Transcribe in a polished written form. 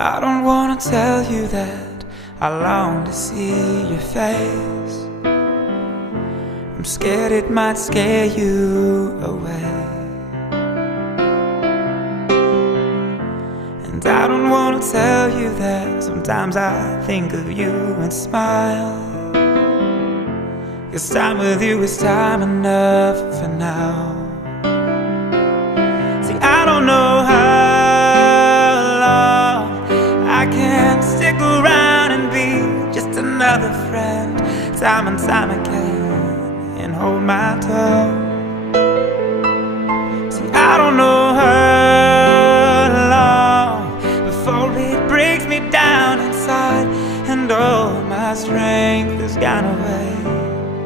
I don't wanna tell you that I long to see your face. I'm scared it might scare you away. And I don't wanna tell you that sometimes I think of you and smile, 'cause time with you is time enough for now. See, I don't know how long I can stick around and be just another friend, time and time again, and hold my tongue. See, I don't know how long before it breaks me down inside, and all my strength has gone away.